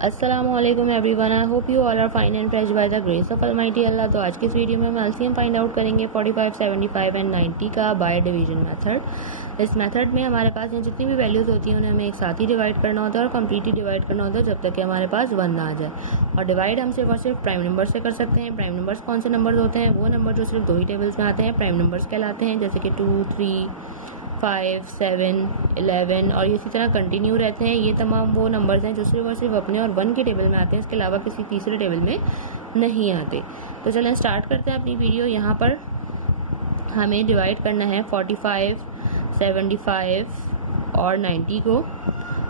अस्सलामुअलैकुम everyone, I hope you all are fine and praised by the grace of almighty Allah. तो आज के इस वीडियो में हम एलसीएम फाइंड आउट करेंगे 45, 75 एंड 90 का बाय डिवीजन मेथड। इस मेथड में हमारे पास जितनी भी वैल्यूज होती हैं उन्हें हमें एक साथ ही डिवाइड करना होता है और कम्प्लीटली डिवाइड करना होता है जब तक कि हमारे पास 1 ना आ जाए। और डिवाइड हम सिर्फ और सिर्फ प्राइम नंबर से कर सकते हैं। प्राइम नंबर्स कौन से नंबर होते हैं? वो नंबर जो सिर्फ 2 ही टेबल्स में आते हैं प्राइम नंबर्स कहलाते हैं, जैसे कि 2, 3, 5, 7, 11 और इसी तरह कंटिन्यू रहते हैं। ये तमाम वो नंबर्स हैं जो सिर्फ और सिर्फ अपने और 1 के टेबल में आते हैं, इसके अलावा किसी तीसरे टेबल में नहीं आते। तो चलें स्टार्ट करते हैं अपनी वीडियो। यहाँ पर हमें डिवाइड करना है 45, 75 और 90 को।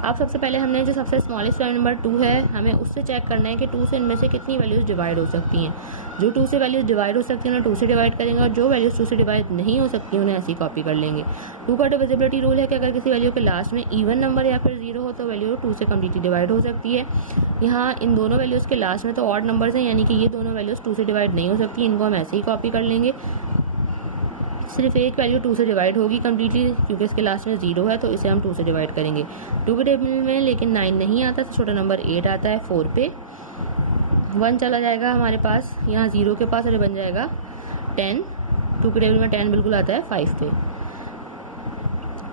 अब सबसे पहले हमने जो सबसे स्मॉलेस्ट प्राइम नंबर 2 है, हमें उससे चेक करना है कि 2 से इनमें से कितनी वैल्यूज डिवाइड हो सकती हैं। जो 2 से वैल्यूज डिवाइड हो सकती हैं उन्हें 2 से डिवाइड करेंगे और जो वैल्यूज 2 से डिवाइड नहीं हो सकती उन्हें ऐसी कॉपी कर लेंगे। 2 का डिविजिबिलिटी रूल है कि अगर किसी वैल्यू के लास्ट में इवन नंबर या फिर 0 हो तो वैल्यू 2 से कम्प्लीटली डिवाइड हो सकती है। यहाँ इन दोनों वैल्यूज के लास्ट में तो ऑड नंबर्स हैं, यानी कि ये दोनों वैल्यूज 2 से डिवाइड नहीं हो सकती, इनको हम ऐसे ही कॉपी कर लेंगे। सिर्फ एक वैल्यू 2 से डिवाइड होगी कम्प्लीटली, क्योंकि इसके लास्ट में 0 है तो इसे हम 2 से डिवाइड करेंगे। 2 के टेबल में लेकिन 9 नहीं आता तो छोटा नंबर 8 आता है। 4 पे 1 चला जाएगा हमारे पास, यहाँ 0 के पास और बन जाएगा 10। 2 के टेबल में 10 बिल्कुल आता है 5 पे।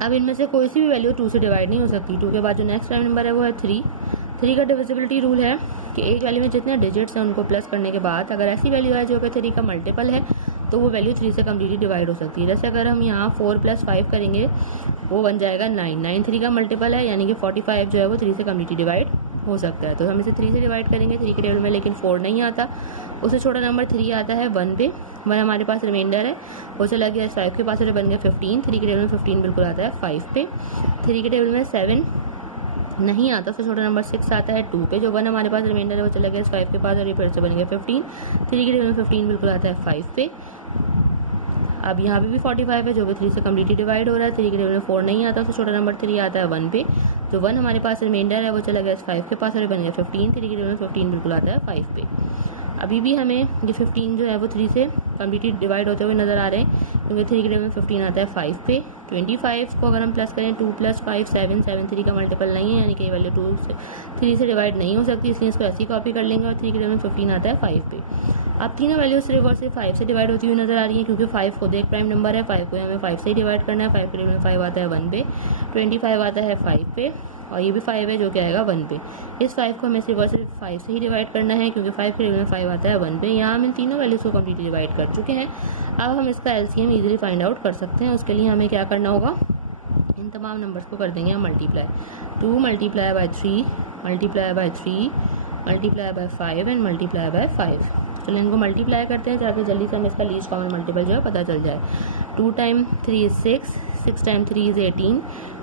अब इनमें से कोई सी भी वैल्यू 2 से डिवाइड नहीं हो सकती। 2 के बाद जो नेक्स्ट प्राइम नंबर है वो है 3। 3 का डिविजिबिलिटी रूल है कि एक वैल्यू में जितने डिजिट्स हैं उनको प्लस करने के बाद अगर ऐसी वैल्यू है जो कि 3 का मल्टीपल है तो वो वैल्यू 3 से कम्प्लीटली डिवाइड हो सकती है। जैसे अगर हम यहाँ 4 + 5 करेंगे वो बन जाएगा 9। 9 3 का मल्टीपल है, यानी कि 45 जो है वो 3 से कम्प्लीटली डिवाइड हो सकता है। तो हम इसे 3 से डिवाइड करेंगे। 3 के टेबल में लेकिन 4 नहीं आता, उससे छोटा नंबर 3 आता है 1 पे। 1 हमारे पास रिमाइंडर है, वो चला गया 5 के पास और बन गया 15। 3 के टेबल में 15 बिल्कुल आता है 5 पे। 3 के टेबल में 7 नहीं आता, उससे छोटा नंबर 6 आता है 2 पे। जो 1 हमारे पास रिमाइंडर है वो चला गया 5 के पास और ये फिर से बन गया 15। 3 के टेबल में 15 बिल्कुल आता है 5 पे। अब यहाँ पे भी 45 है जो भी 3 से कम्प्लीटली डिवाइड हो रहा है। 3 के टेबल में 4 नहीं आता, उससे छोटा नंबर 3 आता है 1 पे। जो 1 हमारे पास रिमाइंडर है वो चला गया 5 के पास और बन गया 15। 3 के टेबल में 15 बिल्कुल आता है 5 पे। अभी भी हमें ये 15 जो है वो 3 से कम्प्लीटली डिवाइड होते हुए नजर आ रहे हैं, क्योंकि 3 के टेबल में 15 आता है 5 पे। 25 को अगर हम प्लस करें 2 + 5 7, 7 3 का मल्टीपल नहीं है, यानी कि वैल्यू 3 से डिवाइड नहीं हो सकती, इसलिए इसको ऐसी कॉपी कर लेंगे। और 3 के टेबल में 15 आता है 5 पे। अब तीनों वैल्यू सिर्फ और सिर्फ 5 से डिवाइड होती हुई नजर आ रही है, क्योंकि 5 खुद एक प्राइम नंबर है। 5 को हमें 5 से ही डिवाइड करना है। 5 के टेबल में 5 आता है 1 पे, 25 आता है 5 पे और ये भी 5 है जो कि आएगा 1 पे। इस 5 को हमें सिर्फ और सिर्फ 5 से ही डिवाइड करना है, क्योंकि 5 के टेबल में 5 आता है 1 पे। यहाँ हम इन तीनों वैल्यूज को कम्प्लीटली डिवाइड कर चुके हैं। अब हम इसका एलसीएम इजीली फाइंड आउट कर सकते हैं। उसके लिए हमें क्या करना होगा, इन तमाम नंबर्स को कर देंगे हम multiply. 2 multiply by 3 multiply by 3 multiply by 5 and multiply by 5। चलिए इनको मल्टीप्लाई करते हैं ताकि जल्दी से हमें इसका लीस्ट कॉमन मल्टीपल जो है पता चल जाए। 2 time 3 is 6, 6 time 3 is 18,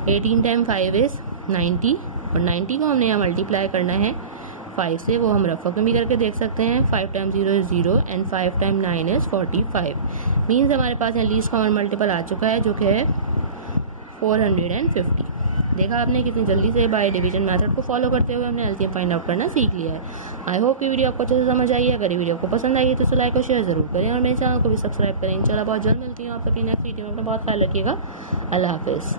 18 time 5 is 90 और 90 को हमने यहाँ मल्टीप्लाई करना है 5 से। वो हम रफ में भी करके देख सकते हैं। 5 time 0 is 0 and 5 time 9 is 45। Means हमारे पास यहाँ लीस्ट कॉमन मल्टीपल आ चुका है जो कि है 450। देखा आपने कितनी जल्दी से बाय डिवीजन मेथड को फॉलो करते हुए हमने एलसीएम फाइंड आउट करना सीख लिया है। आई होप कि वीडियो आपको अच्छे से समझ आई है। अगर ये वीडियो आपको पसंद आई है तो इसे लाइक और शेयर जरूर करें और मेरे चैनल को भी सब्सक्राइब करें। इंशाल्लाह बहुत जल्द मिलती हूँ आप अपनी नेक्स्ट वीडियो में। बहुत ख्याल रखिएगा। अल्लाह हाफिज।